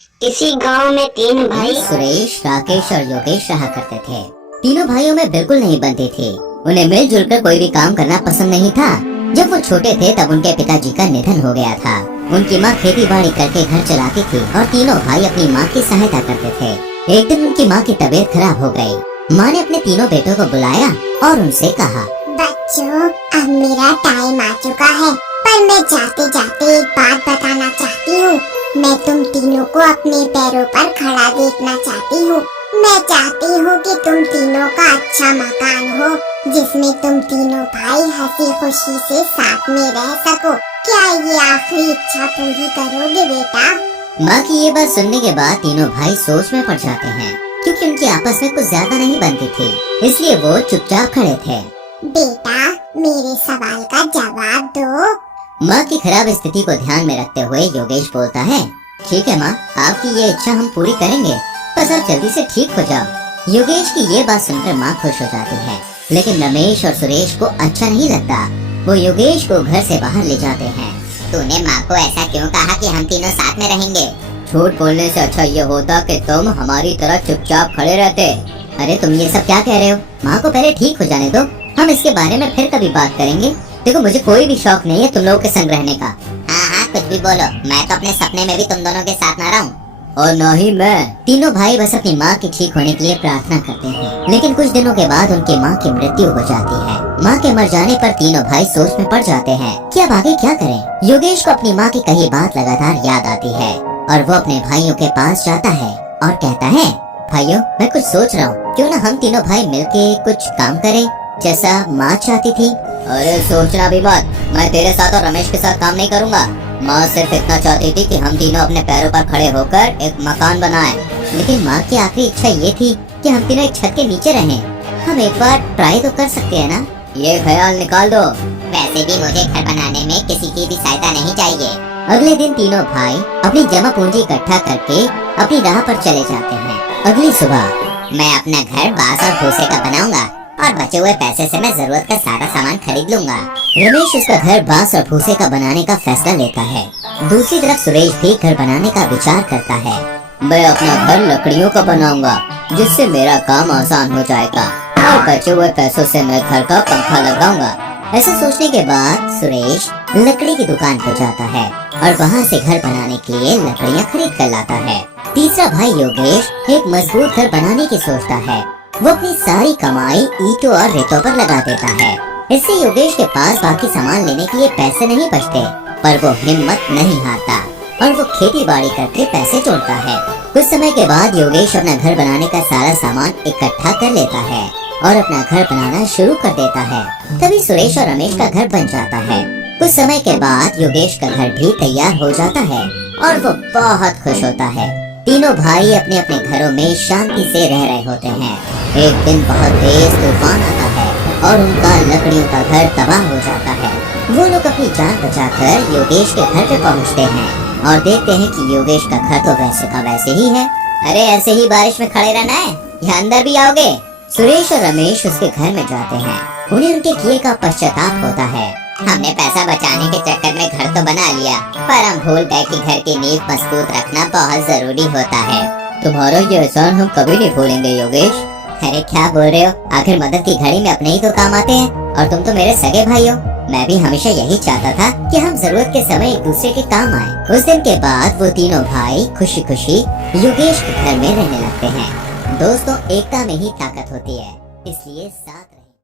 इसी गांव में तीन भाई सुरेश, राकेश और योगेश रहा करते थे। तीनों भाइयों में बिल्कुल नहीं बनती थी। उन्हें मिलजुल कर कोई भी काम करना पसंद नहीं था। जब वो छोटे थे तब उनके पिताजी का निधन हो गया था। उनकी माँ खेती बाड़ी करके घर चलाती थी और तीनों भाई अपनी माँ की सहायता करते थे। एक दिन उनकी माँ की तबीयत खराब हो गई। माँ ने अपने तीनों बेटों को बुलाया और उनसे कहा, बच्चों, अब मेरा टाइम आ चुका है, पर मैं जाते जाते एक बात बताना चाहती हूँ। मैं तुम तीनों को अपने पैरों पर खड़ा देखना चाहती हूँ। मैं चाहती हूँ कि तुम तीनों का अच्छा मकान हो, जिसमें तुम तीनों भाई हंसी खुशी से साथ में रह सको। क्या ये आखिरी इच्छा पूरी करोगे बेटा? माँ की ये बात सुनने के बाद तीनों भाई सोच में पड़ जाते हैं, क्योंकि उनकी आपस में कुछ ज्यादा नहीं बनती थी, इसलिए वो चुपचाप खड़े थे। बेटा, मेरे सवाल का जवाब दो। माँ की खराब स्थिति को ध्यान में रखते हुए योगेश बोलता है, ठीक है माँ, आपकी ये इच्छा हम पूरी करेंगे, बस आप जल्दी से ठीक हो जाओ। योगेश की ये बात सुनकर माँ खुश हो जाती है, लेकिन रमेश और सुरेश को अच्छा नहीं लगता। वो योगेश को घर से बाहर ले जाते हैं। तूने माँ को ऐसा क्यों कहा कि हम तीनों साथ में रहेंगे? झूठ बोलने से अच्छा ये होता कि तुम हमारी तरह चुपचाप खड़े रहते। अरे तुम ये सब क्या कह रहे हो? माँ को पहले ठीक हो जाने दो, हम इसके बारे में फिर कभी बात करेंगे। देखो, मुझे कोई भी शौक नहीं है तुम लोगों के संग रहने का। हाँ, कुछ भी बोलो, मैं तो अपने सपने में भी तुम दोनों के साथ ना रहूं। और न ही मैं। तीनों भाई बस अपनी माँ की ठीक होने के लिए प्रार्थना करते हैं, लेकिन कुछ दिनों के बाद उनकी माँ की मृत्यु हो जाती है। माँ के मर जाने पर तीनों भाई सोच में पड़ जाते हैं कि अब आगे क्या करें। योगेश को अपनी माँ की कही बात लगातार याद आती है और वो अपने भाइयों के पास जाता है और कहता है, भाइयों, मैं कुछ सोच रहा हूँ, क्यों न हम तीनों भाई मिलके कुछ काम करें, जैसा माँ चाहती थी। अरे सोचना भी मत, मैं तेरे साथ और रमेश के साथ काम नहीं करूँगा। माँ सिर्फ इतना चाहती थी कि हम तीनों अपने पैरों पर खड़े होकर एक मकान बनाएं। लेकिन माँ की आखिरी इच्छा ये थी कि हम तीनों एक छत के नीचे रहें। हम एक बार ट्राई तो कर सकते हैं ना? ये ख्याल निकाल दो। वैसे भी मुझे घर बनाने में किसी की भी सहायता नहीं चाहिए। अगले दिन तीनों भाई अपनी जमा पूंजी इकट्ठा करके अपनी राह पर चले जाते हैं। अगली सुबह, मैं अपना घर बांस और भूसे का बनाऊंगा और बचे हुए पैसे से मैं जरूरत का सारा सामान खरीद लूंगा। रमेश उसका घर बांस और भूसे का बनाने का फैसला लेता है। दूसरी तरफ सुरेश भी घर बनाने का विचार करता है। मैं अपना घर लकड़ियों का बनाऊंगा, जिससे मेरा काम आसान हो जाएगा और बचे हुए पैसों से मैं घर का पंखा लगाऊंगा। ऐसा सोचने के बाद सुरेश लकड़ी की दुकान पर जाता है और वहाँ से घर बनाने के लिए लकड़ियाँ खरीद कर लाता है। तीसरा भाई योगेश एक मजबूत घर बनाने की सोचता है। वो अपनी सारी कमाई ईंटों और रेतों पर लगा देता है। इससे योगेश के पास बाकी सामान लेने के लिए पैसे नहीं बचते, पर वो हिम्मत नहीं हारता और वो खेती बाड़ी करके पैसे जोड़ता है। कुछ समय के बाद योगेश अपना घर बनाने का सारा सामान इकट्ठा कर लेता है और अपना घर बनाना शुरू कर देता है। तभी सुरेश और रमेश का घर बन जाता है। कुछ समय के बाद योगेश का घर भी तैयार हो जाता है और वो बहुत खुश होता है। तीनों भाई अपने अपने घरों में शांति से रह रहे होते हैं। एक दिन बहुत तेज तूफान आता है और उनका लकड़ियों का घर तबाह हो जाता है। वो लोग अपनी जान बचाकर योगेश के घर पे पहुंचते हैं और देखते हैं कि योगेश का घर तो वैसे का वैसे ही है। अरे ऐसे ही बारिश में खड़े रहना है या अंदर भी आओगे? सुरेश और रमेश उसके घर में जाते हैं। उन्हें उनके किए का पश्चाताप होता है। हमने पैसा बचाने के चक्कर में घर तो बना लिया, पर हम भूल गए कि घर की नींव मजबूत रखना बहुत जरूरी होता है। तुम्हारा ये एहसान हम कभी नहीं भूलेंगे योगेश। अरे क्या बोल रहे हो? आखिर मदद की घड़ी में अपने ही तो काम आते हैं और तुम तो मेरे सगे भाई हो। मैं भी हमेशा यही चाहता था कि हम जरूरत के समय एक दूसरे के काम आए। उस दिन के बाद वो तीनों भाई खुशी खुशी योगेश के घर में रहने लगते हैं। दोस्तों, एकता में ही ताकत होती है, इसलिए साथ